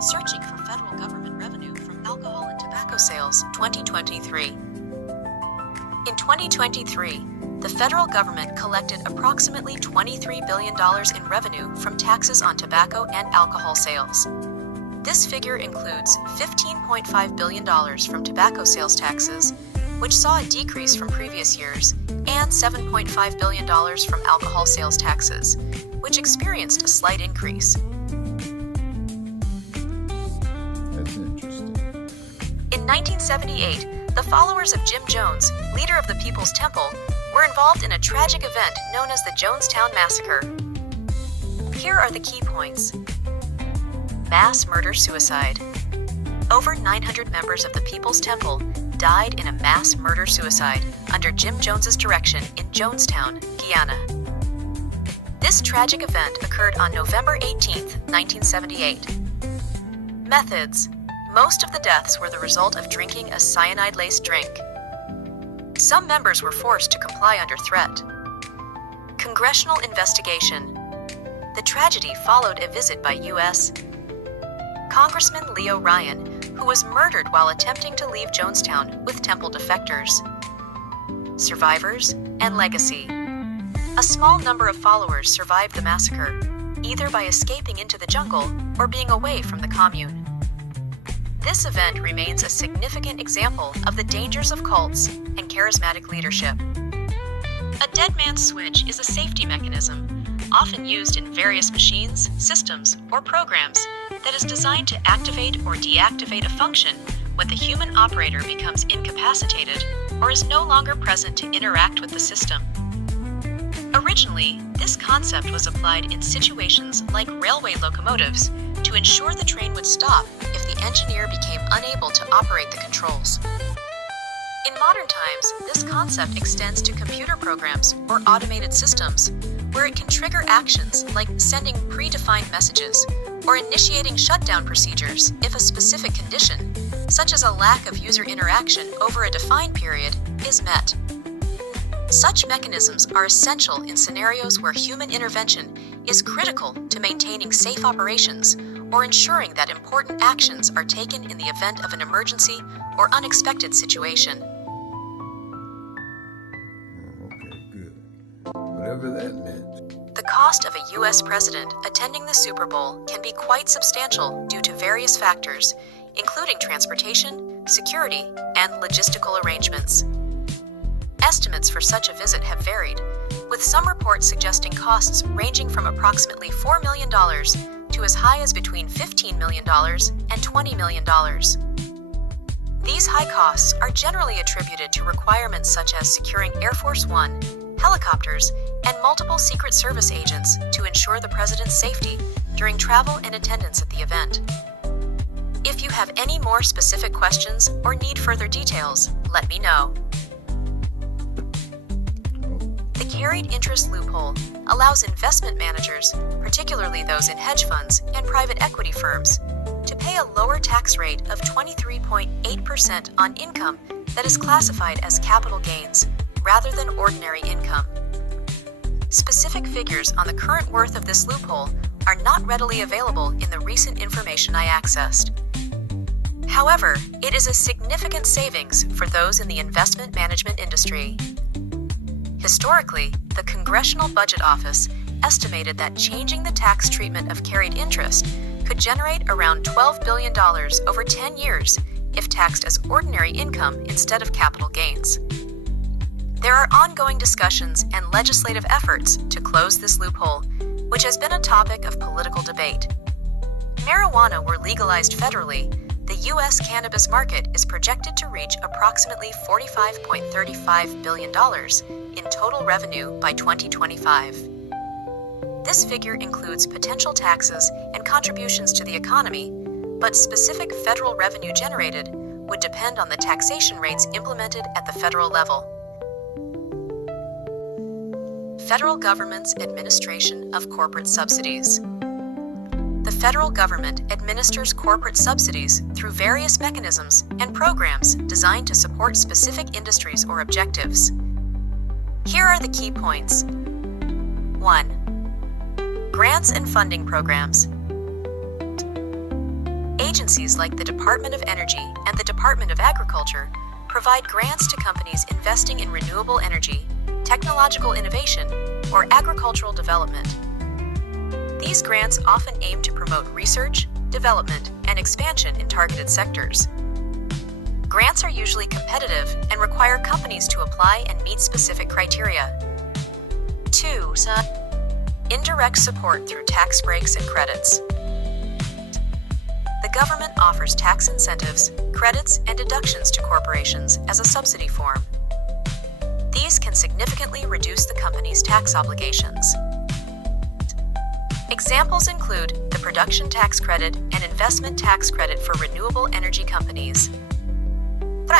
Searching for federal government revenue from alcohol and tobacco sales 2023. In 2023, the federal government collected approximately $23 billion in revenue from taxes on tobacco and alcohol sales. This figure includes $15.5 billion from tobacco sales taxes, which saw a decrease from previous years, and $7.5 billion from alcohol sales taxes, which experienced a slight increase. That's interesting. In 1978, the followers of Jim Jones, leader of the People's Temple, were involved in a tragic event known as the Jonestown Massacre. Here are the key points. Mass murder-suicide. Over 900 members of the People's Temple died in a mass murder-suicide under Jim Jones's direction in Jonestown, Guyana. This tragic event occurred on November 18, 1978. Methods. Most of the deaths were the result of drinking a cyanide-laced drink. Some members were forced to comply under threat. Congressional investigation. The tragedy followed a visit by U.S. Congressman Leo Ryan, who was murdered while attempting to leave Jonestown with temple defectors. Survivors and legacy. A small number of followers survived the massacre, either by escaping into the jungle or being away from the commune. This event remains a significant example of the dangers of cults and charismatic leadership. A dead man's switch is a safety mechanism, often used in various machines, systems, or programs, that is designed to activate or deactivate a function when the human operator becomes incapacitated or is no longer present to interact with the system. Originally, this concept was applied in situations like railway locomotives to ensure the train would stop if the engineer became unable to operate the controls. In modern times, this concept extends to computer programs or automated systems, where it can trigger actions like sending predefined messages or initiating shutdown procedures if a specific condition, such as a lack of user interaction over a defined period, is met. Such mechanisms are essential in scenarios where human intervention is critical to maintaining safe operations or ensuring that important actions are taken in the event of an emergency or unexpected situation. Okay, good. Whatever that meant. The cost of a U.S. president attending the Super Bowl can be quite substantial due to various factors, including transportation, security, and logistical arrangements. Estimates for such a visit have varied, with some reports suggesting costs ranging from approximately $4 million to as high as between $15 million and $20 million. These high costs are generally attributed to requirements such as securing Air Force One, helicopters, and multiple Secret Service agents to ensure the president's safety during travel and attendance at the event. If you have any more specific questions or need further details, let me know. The carried interest loophole allows investment managers, particularly those in hedge funds and private equity firms, to pay a lower tax rate of 23.8% on income that is classified as capital gains rather than ordinary income. Specific figures on the current worth of this loophole are not readily available in the recent information I accessed. However, it is a significant savings for those in the investment management industry. Historically, the Congressional Budget Office estimated that changing the tax treatment of carried interest could generate around $12 billion over 10 years if taxed as ordinary income instead of capital gains. There are ongoing discussions and legislative efforts to close this loophole, which has been a topic of political debate. Marijuana were legalized federally, the U.S. cannabis market is projected to reach approximately $45.35 billion in total revenue by 2025. This figure includes potential taxes and contributions to the economy, but specific federal revenue generated would depend on the taxation rates implemented at the federal level. Federal government's administration of corporate subsidies. The federal government administers corporate subsidies through various mechanisms and programs designed to support specific industries or objectives. Here are the key points. 1. Grants and funding programs. Agencies like the Department of Energy and the Department of Agriculture provide grants to companies investing in renewable energy, technological innovation, or agricultural development. These grants often aim to promote research, development, and expansion in targeted sectors. Grants are usually competitive and require companies to apply and meet specific criteria. 2. Indirect support through tax breaks and credits. The government offers tax incentives, credits, and deductions to corporations as a subsidy form. These can significantly reduce the company's tax obligations. Examples include the production tax credit and investment tax credit for renewable energy companies. 3.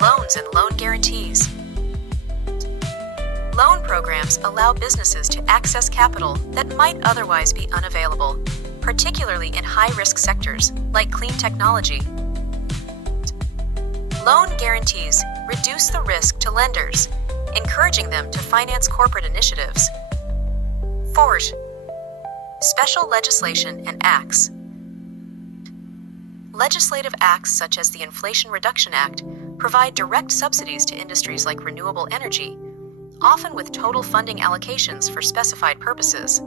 Loans and loan guarantees. Loan programs allow businesses to access capital that might otherwise be unavailable, particularly in high-risk sectors like clean technology. Loan guarantees reduce the risk to lenders, encouraging them to finance corporate initiatives. 4. Special legislation and acts. Legislative acts such as the Inflation Reduction Act provide direct subsidies to industries like renewable energy, often with total funding allocations for specified purposes.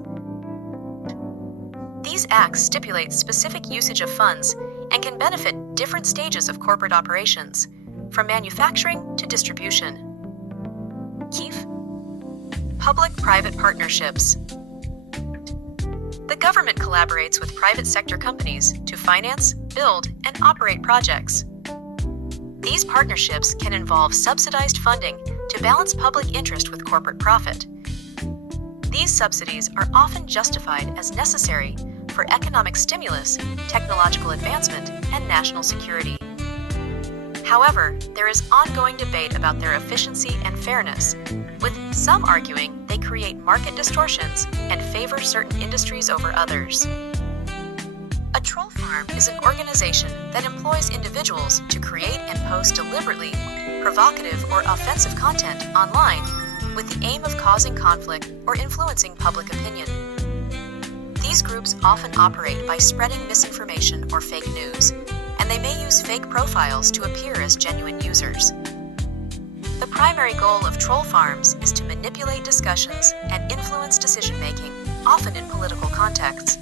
These acts stipulate specific usage of funds and can benefit different stages of corporate operations, from manufacturing to distribution. Keef. Public-private partnerships. The government collaborates with private sector companies to finance, build, and operate projects. These partnerships can involve subsidized funding to balance public interest with corporate profit. These subsidies are often justified as necessary for economic stimulus, technological advancement, and national security. However, there is ongoing debate about their efficiency and fairness, with some arguing they create market distortions and favor certain industries over others. A troll farm is an organization that employs individuals to create and post deliberately provocative or offensive content online with the aim of causing conflict or influencing public opinion. These groups often operate by spreading misinformation or fake news, and they may use fake profiles to appear as genuine users. The primary goal of troll farms is to manipulate discussions and influence decision-making, often in political contexts.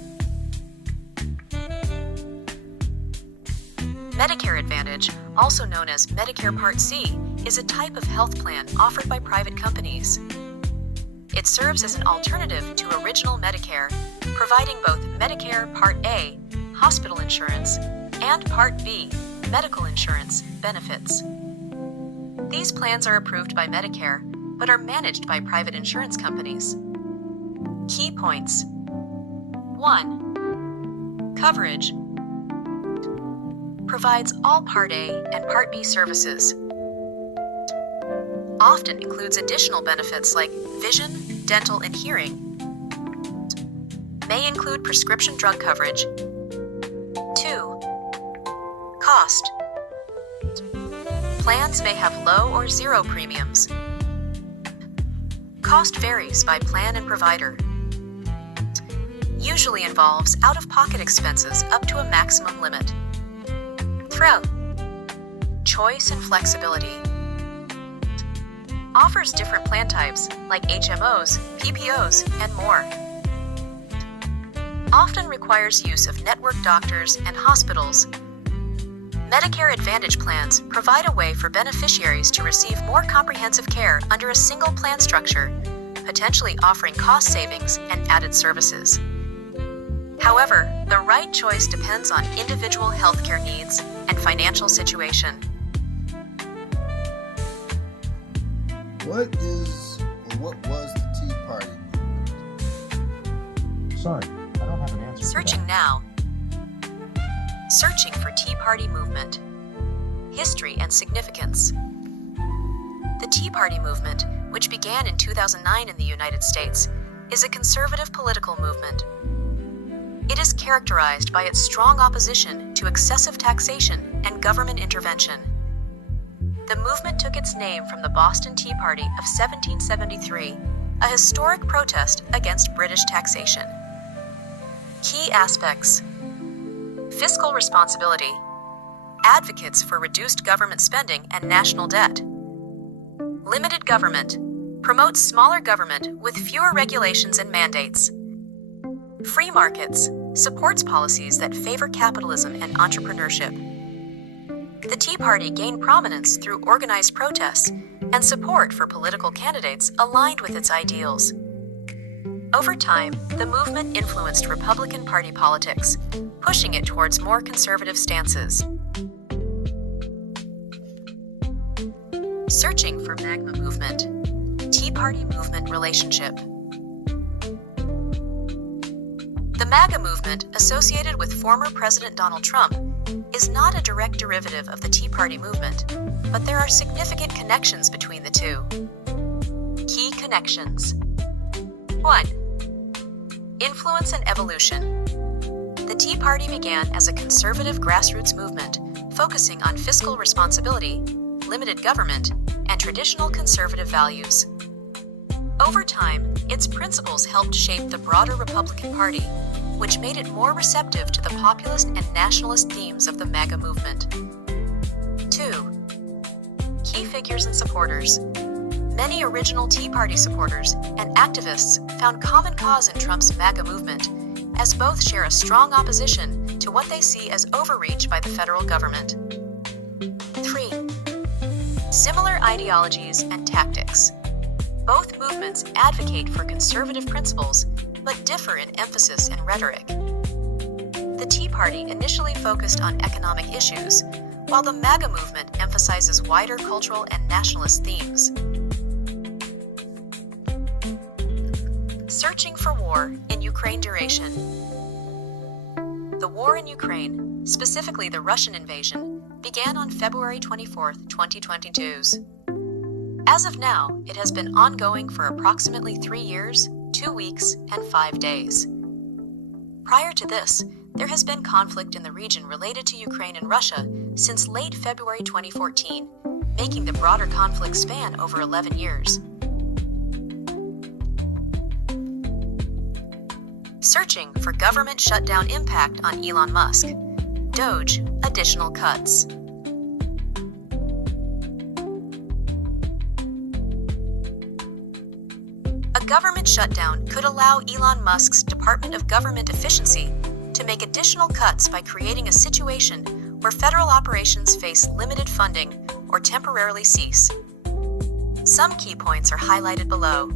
Medicare Advantage, also known as Medicare Part C, is a type of health plan offered by private companies. It serves as an alternative to original Medicare, providing both Medicare Part A, hospital insurance, and Part B, medical insurance, benefits. These plans are approved by Medicare, but are managed by private insurance companies. Key points. 1. Coverage. Provides all Part A and Part B services. Often includes additional benefits like vision, dental, and hearing. May include prescription drug coverage. 2. Cost. Plans may have low or zero premiums. Cost varies by plan and provider. Usually involves out-of-pocket expenses up to a maximum limit. 3. Choice and flexibility. Offers different plan types like HMOs, PPOs, and more. Often requires use of network doctors and hospitals. Medicare Advantage plans provide a way for beneficiaries to receive more comprehensive care under a single plan structure, potentially offering cost savings and added services. However, the right choice depends on individual healthcare needs and financial situation. What is or what was the Tea Party movement? Sorry, I don't have an answer. Searching now. Searching for Tea Party movement. History and significance. The Tea Party movement, which began in 2009 in the United States, is a conservative political movement. It is characterized by its strong opposition to excessive taxation and government intervention. The movement took its name from the Boston Tea Party of 1773, a historic protest against British taxation. Key aspects. Fiscal responsibility. Advocates for reduced government spending and national debt. Limited government. Promotes smaller government with fewer regulations and mandates. Free markets. Supports policies that favor capitalism and entrepreneurship. The Tea Party gained prominence through organized protests and support for political candidates aligned with its ideals. Over time, the movement influenced Republican Party politics, pushing it towards more conservative stances. Searching for MAGA movement. Tea Party movement relationship. The MAGA movement, associated with former President Donald Trump, is not a direct derivative of the Tea Party movement, but there are significant connections between the two. Key connections. 1. Influence and evolution. The Tea Party began as a conservative grassroots movement focusing on fiscal responsibility, limited government, and traditional conservative values. Over time, its principles helped shape the broader Republican Party, which made it more receptive to the populist and nationalist themes of the MAGA movement. 2. Key figures and supporters. Many original Tea Party supporters and activists found common cause in Trump's MAGA movement, as both share a strong opposition to what they see as overreach by the federal government. 3. Similar ideologies and tactics. Both movements advocate for conservative principles, but differ in emphasis and rhetoric. The Tea Party initially focused on economic issues, while the MAGA movement emphasizes wider cultural and nationalist themes. Searching for war in Ukraine duration. The war in Ukraine, specifically the Russian invasion, began on February 24, 2022. As of now, it has been ongoing for approximately 3 years, 2 weeks, and 5 days. Prior to this, there has been conflict in the region related to Ukraine and Russia since late February 2014, making the broader conflict span over 11 years. Searching for government shutdown impact on Elon Musk. Doge, additional cuts. A government shutdown could allow Elon Musk's Department of Government Efficiency to make additional cuts by creating a situation where federal operations face limited funding or temporarily cease. Some key points are highlighted below.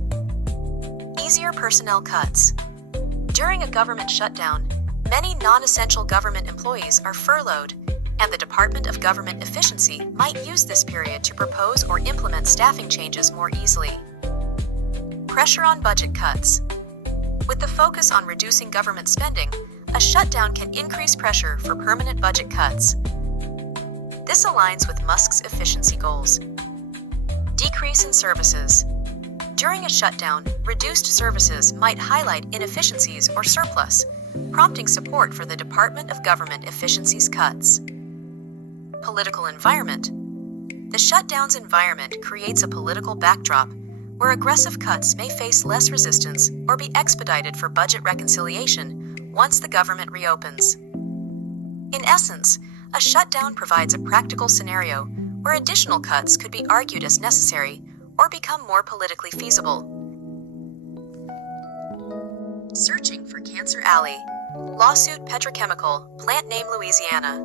Easier personnel cuts. During a government shutdown, many non-essential government employees are furloughed, and the Department of Government Efficiency might use this period to propose or implement staffing changes more easily. Pressure on budget cuts. With the focus on reducing government spending, a shutdown can increase pressure for permanent budget cuts. This aligns with Musk's efficiency goals. Decrease in services. During a shutdown, reduced services might highlight inefficiencies or surplus, prompting support for the Department of Government Efficiency's cuts. Political environment. The shutdown's environment creates a political backdrop where aggressive cuts may face less resistance or be expedited for budget reconciliation once the government reopens. In essence, a shutdown provides a practical scenario where additional cuts could be argued as necessary or become more politically feasible. Searching for Cancer Alley. Lawsuit Petrochemical, plant name Louisiana.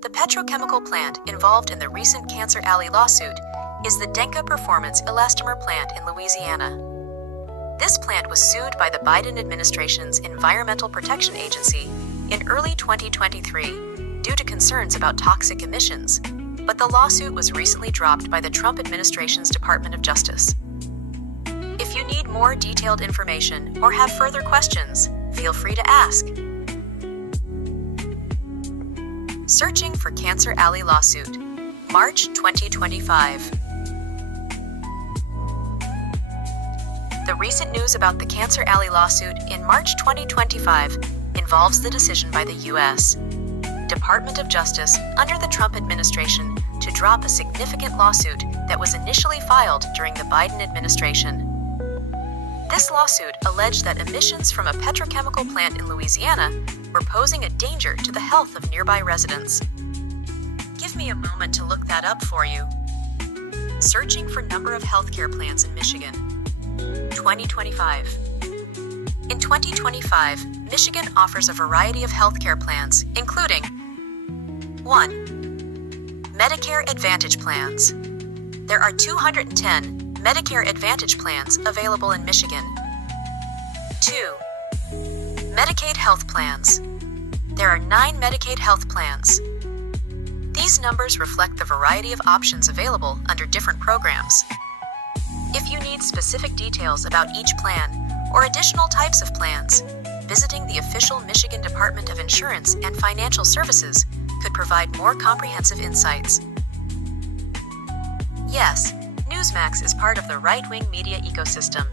The petrochemical plant involved in the recent Cancer Alley lawsuit is the Denka Performance Elastomer plant in Louisiana. This plant was sued by the Biden administration's Environmental Protection Agency in early 2023 due to concerns about toxic emissions, but the lawsuit was recently dropped by the Trump administration's Department of Justice. If you need more detailed information or have further questions, feel free to ask. Searching for Cancer Alley lawsuit, March 2025. The recent news about the Cancer Alley lawsuit in March 2025 involves the decision by the U.S. Department of Justice under the Trump administration to drop a significant lawsuit that was initially filed during the Biden administration. This lawsuit alleged that emissions from a petrochemical plant in Louisiana were posing a danger to the health of nearby residents. Give me a moment to look that up for you. Searching for number of healthcare plans in Michigan. 2025. In 2025, Michigan offers a variety of healthcare plans, including 1. Medicare Advantage plans. There are 210 Medicare Advantage plans available in Michigan. 2. Medicaid health plans. There are 9 Medicaid health plans. These numbers reflect the variety of options available under different programs. If you need specific details about each plan or additional types of plans, visiting the official Michigan Department of Insurance and Financial Services could provide more comprehensive insights. Yes, Newsmax is part of the right-wing media ecosystem.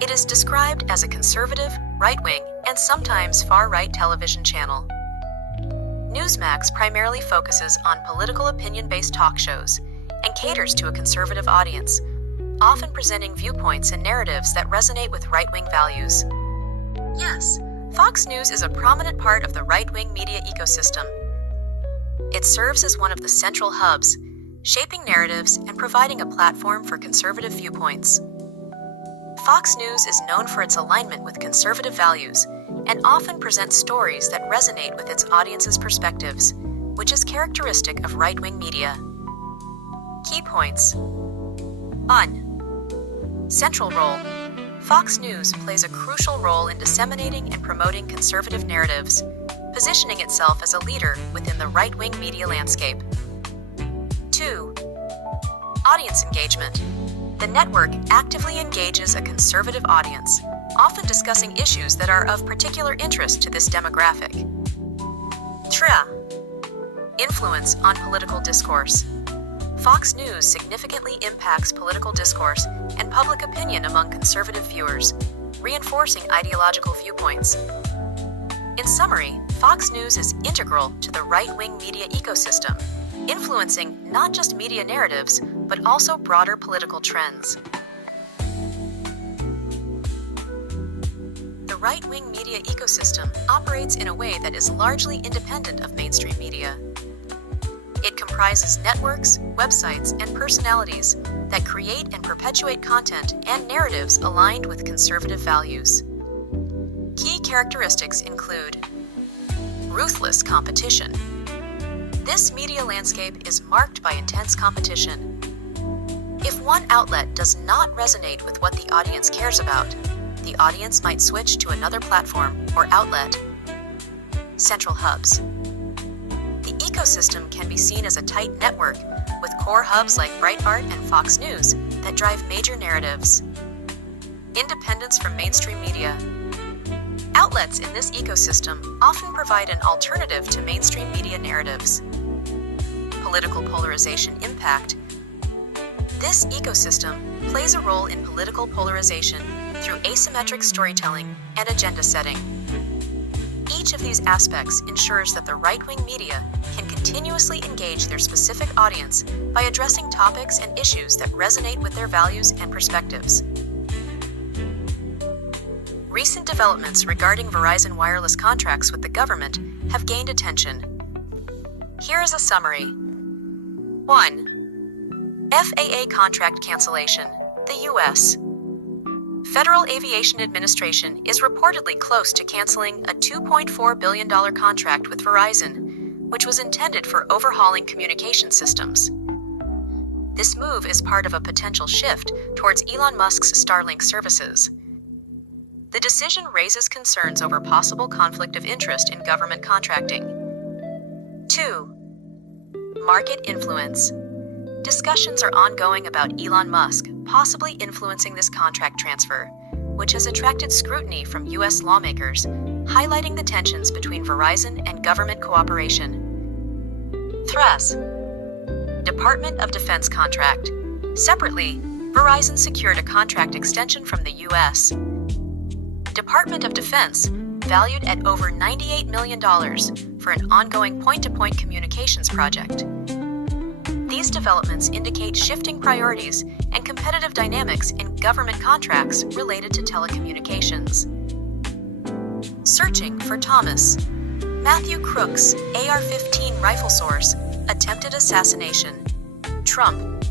It is described as a conservative, right-wing, and sometimes far-right television channel. Newsmax primarily focuses on political opinion-based talk shows and caters to a conservative audience, often presenting viewpoints and narratives that resonate with right-wing values. Yes, Fox News is a prominent part of the right-wing media ecosystem. It serves as one of the central hubs, shaping narratives and providing a platform for conservative viewpoints. Fox News is known for its alignment with conservative values and often presents stories that resonate with its audience's perspectives, which is characteristic of right-wing media. Key points. 1. Central role. Fox News plays a crucial role in disseminating and promoting conservative narratives, positioning itself as a leader within the right-wing media landscape. 2. Audience engagement. The network actively engages a conservative audience, often discussing issues that are of particular interest to this demographic. 3. Influence on political discourse. Fox News significantly impacts political discourse and public opinion among conservative viewers, reinforcing ideological viewpoints. In summary, Fox News is integral to the right-wing media ecosystem, influencing not just media narratives, but also broader political trends. The right-wing media ecosystem operates in a way that is largely independent of mainstream media. It comprises networks, websites, and personalities that create and perpetuate content and narratives aligned with conservative values. Key characteristics include ruthless competition. This media landscape is marked by intense competition. If one outlet does not resonate with what the audience cares about, the audience might switch to another platform or outlet. Central hubs. The ecosystem can be seen as a tight network with core hubs like Breitbart and Fox News that drive major narratives. Independence from mainstream media. Outlets in this ecosystem often provide an alternative to mainstream media narratives. Political polarization impact. This ecosystem plays a role in political polarization through asymmetric storytelling and agenda setting. Each of these aspects ensures that the right-wing media can continuously engage their specific audience by addressing topics and issues that resonate with their values and perspectives. Recent developments regarding Verizon wireless contracts with the government have gained attention. Here is a summary. 1. FAA contract cancellation. The U.S. Federal Aviation Administration is reportedly close to canceling a $2.4 billion contract with Verizon, which was intended for overhauling communication systems. This move is part of a potential shift towards Elon Musk's Starlink services. The decision raises concerns over possible conflict of interest in government contracting. 2. Market influence. Discussions are ongoing about Elon Musk possibly influencing this contract transfer, which has attracted scrutiny from U.S. lawmakers, highlighting the tensions between Verizon and government cooperation. 3. Department of Defense contract. Separately, Verizon secured a contract extension from the U.S. Department of Defense, valued at over $98 million for an ongoing point-to-point communications project. These developments indicate shifting priorities and competitive dynamics in government contracts related to telecommunications. Searching for Thomas Matthew Crook's AR-15 rifle source, attempted assassination. Trump.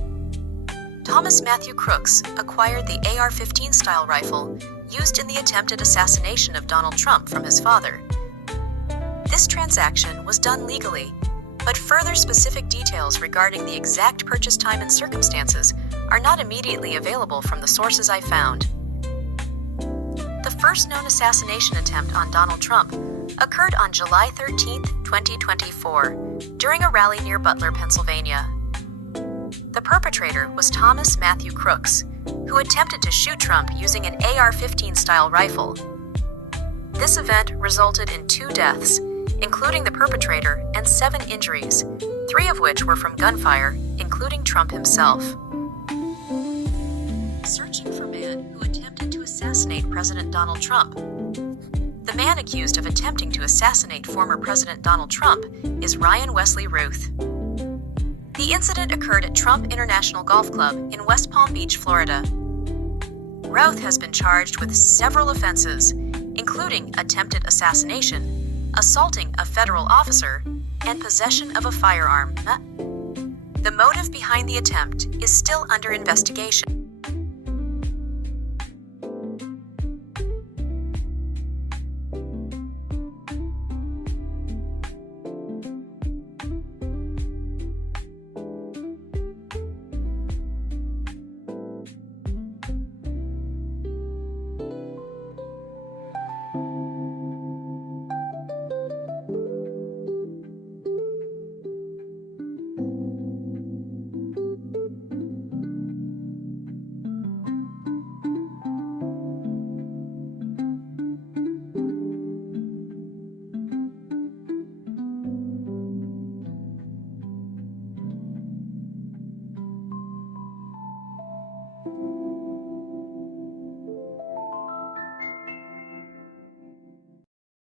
Thomas Matthew Crooks acquired the AR-15 style rifle used in the attempted assassination of Donald Trump from his father. This transaction was done legally, but further specific details regarding the exact purchase time and circumstances are not immediately available from the sources I found. The first known assassination attempt on Donald Trump occurred on July 13, 2024, during a rally near Butler, Pennsylvania. The perpetrator was Thomas Matthew Crooks, who attempted to shoot Trump using an AR-15 style rifle. This event resulted in 2 deaths, including the perpetrator, and 7 injuries, 3 of which were from gunfire, including Trump himself. Searching for man who attempted to assassinate President Donald Trump. The man accused of attempting to assassinate former President Donald Trump is Ryan Wesley Ruth. The incident occurred at Trump International Golf Club in West Palm Beach, Florida. Routh has been charged with several offenses, including attempted assassination, assaulting a federal officer, and possession of a firearm. The motive behind the attempt is still under investigation.